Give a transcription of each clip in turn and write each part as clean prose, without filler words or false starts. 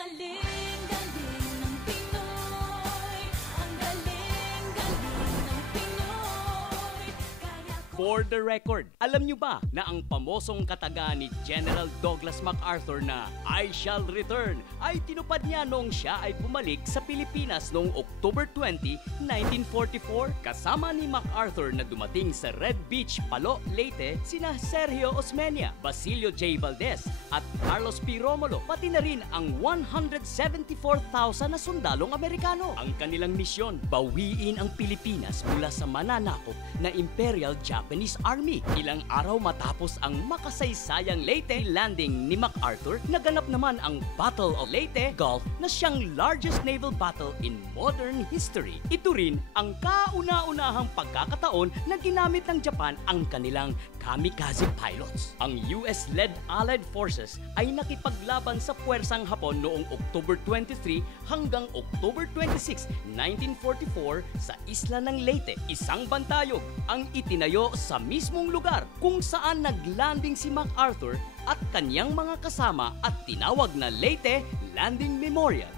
galing, galing ng Pinoy. Ang galing, galing ng Pinoy. Kaya For the record, alam nyo ba na ang pamosong katagaan ni General Douglas MacArthur na I shall return ay tinupad niya noong siya ay bumalik sa Pilipinas noong October 20, 1944? Kasama ni MacArthur na dumating sa Red Beach, Palo, Leyte, sina Sergio Osmeña, Basilio J. Valdez at Carlos P. Romulo, pati na rin ang 174,000 na sundalong Amerikano. Ang kanilang misyon, bawiin ang Pilipinas mula sa mananakop na Imperial Japanese Army. Ilang araw matapos ang makasaysayang Leyte landing ni MacArthur, naganap naman ang Battle of Leyte Gulf na siyang largest naval battle in modern history. Ito rin ang kauna-unahang pagkakataon na ginamit ng Japan ang kanilang kamikaze pilots. Ang US-led Allied Forces ay nakipaglaban sa puwersang Hapon noong October 23 hanggang October 26, 1944 sa isla ng Leyte. Isang bantayog ang itinayo sa mismong lugar kung saan naglanding si MacArthur at kanyang mga kasama at tinawag na Leyte Landing Memorial.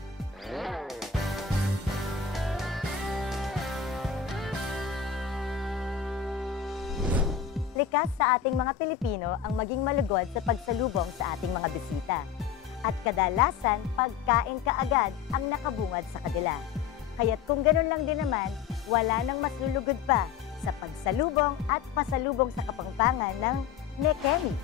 Likas sa ating mga Pilipino ang maging malugod sa pagsalubong sa ating mga bisita. At kadalasan, pagkain kaagad ang nakabungad sa kanila. Kaya't kung ganun lang din naman, wala nang mas lulugod pa sa pagsalubong at pasalubong sa Kapampangan ng Mekeni.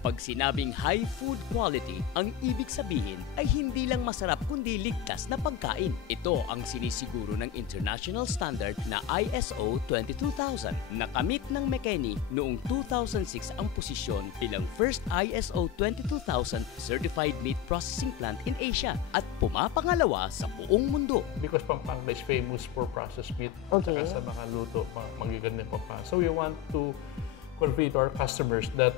Pag sinabing high food quality, ang ibig sabihin ay hindi lang masarap kundi ligtas na pagkain. Ito ang sinisiguro ng international standard na ISO 22000. Nakamit ng Mekeni noong 2006 ang posisyon bilang first ISO 22000 certified meat processing plant in Asia at pumapangalawa sa buong mundo. Because Pampanga is famous for processed meat, Okay. saka sa mga luto, magiganda Pampanga. So we want to convey to our customers that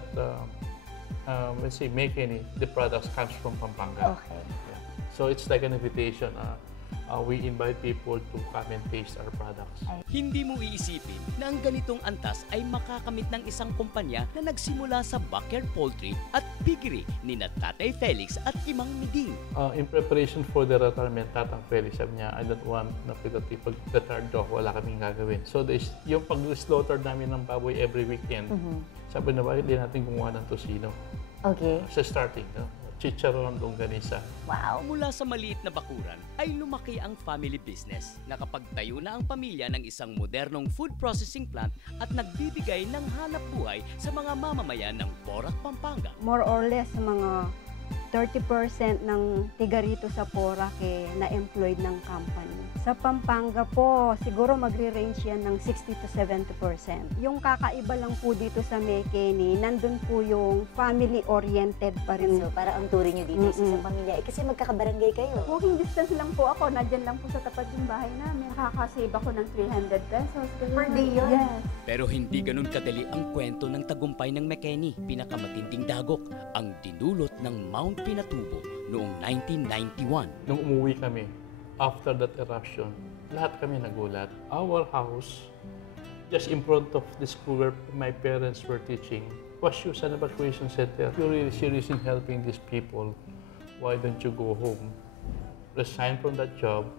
let's say, Mekeni, the products comes from Pampanga. Okay. Yeah. So it's like an invitation. We invite people to come and taste our products. Hindi mo iisipin na ang ganitong antas ay makakamit ng isang kumpanya na nagsimula sa backyard poultry at piggery ni na Tatay Felix at Imang Miding. In preparation for the retirement, Tatang Felix, sabi niya, I don't want na pag-retired ako, wala kaming gagawin. So yung pag-slaughter namin ng baboy every weekend, sabi na, bakit di natin gumawa ng tosino? Okay. Sa starting, no? Chicharon, longganisa. Wow. Mula sa maliit na bakuran ay lumaki ang family business. Nakapagtayo na ang pamilya ng isang modernong food processing plant at nagbibigay ng hanap buhay sa mga mamamayan ng Porac, Pampanga. More or less mga 30% ng tiga rito sa Porac na-employed ng company. Sa Pampanga po, siguro magre-range yan ng 60 to 70%. Yung kakaiba lang po dito sa Mekeni, nandun po yung family-oriented pa rin. So, para ang turing nyo dito sa isang pamilya. Kasi magkakabarangay kayo. Walking distance lang po ako, nadyan lang po sa tapat ng bahay namin. Nakakasave ako ng 300 pesos. Per day yun? Yes. Pero hindi ganun kadali ang kwento ng tagumpay ng Mekeni. Pinakamatinding dagok ang dinulot ng Mount Pinatubo noong 1991. Nung umuwi kami, after that eruption, lahat kami nagulat. Our house, just in front of the school where my parents were teaching, was used as an evacuation center. If you're really serious in helping these people, why don't you go home, resign from that job,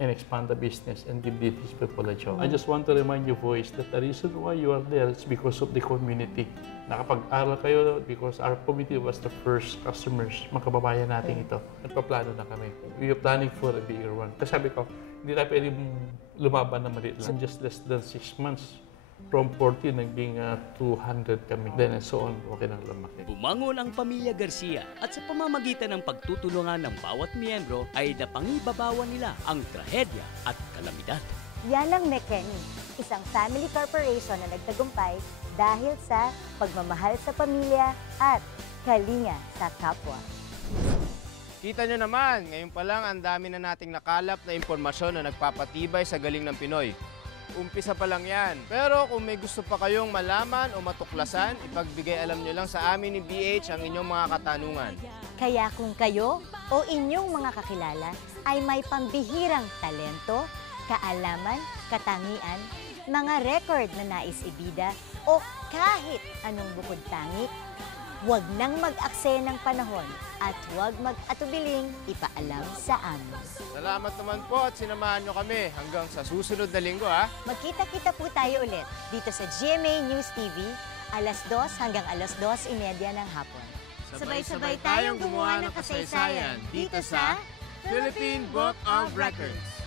and expand the business and give these people a job? I just want to remind you, boys, that the reason why you are there is because of the community. Nakapag-aral kayo because our community was the first customers, mga kababayan natin ito. Nagpaplano na kami. We are planning for a bigger one. Kasi sabi ko, hindi tayo pwede lumaban na maliit lang. Just less than 6 months, from 40, naging 200 kami. Then and so on, okay nang lumaki. Bumangon ang pamilya Garcia at sa pamamagitan ng pagtutulungan ng bawat miyembro ay napangibabawan nila ang trahedya at kalamidad. Yan ang Mekeni, isang family corporation na nagtagumpay dahil sa pagmamahal sa pamilya at kalinga sa kapwa. Kita nyo naman, ngayon pa lang ang dami na nating nakalap na impormasyon na nagpapatibay sa galing ng Pinoy. Umpisa pa lang yan. Pero kung may gusto pa kayong malaman o matuklasan, ipagbigay alam nyo lang sa amin ni BH ang inyong mga katanungan. Kaya kung kayo o inyong mga kakilala ay may pambihirang talento, kaalaman, katangian, mga record na nais ibida o kahit anong bukod tangik, Huwag nang mag-aksaya ng panahon at huwag mag-atubiling ipaalam sa amin. Salamat naman po at sinamahan nyo kami hanggang sa susunod na linggo ha. Magkita-kita po tayo ulit dito sa GMA News TV, alas 2 hanggang alas 2:30 ng hapon. Sabay-sabay tayong gumawa ng kasaysayan dito sa Philippine Book of Records.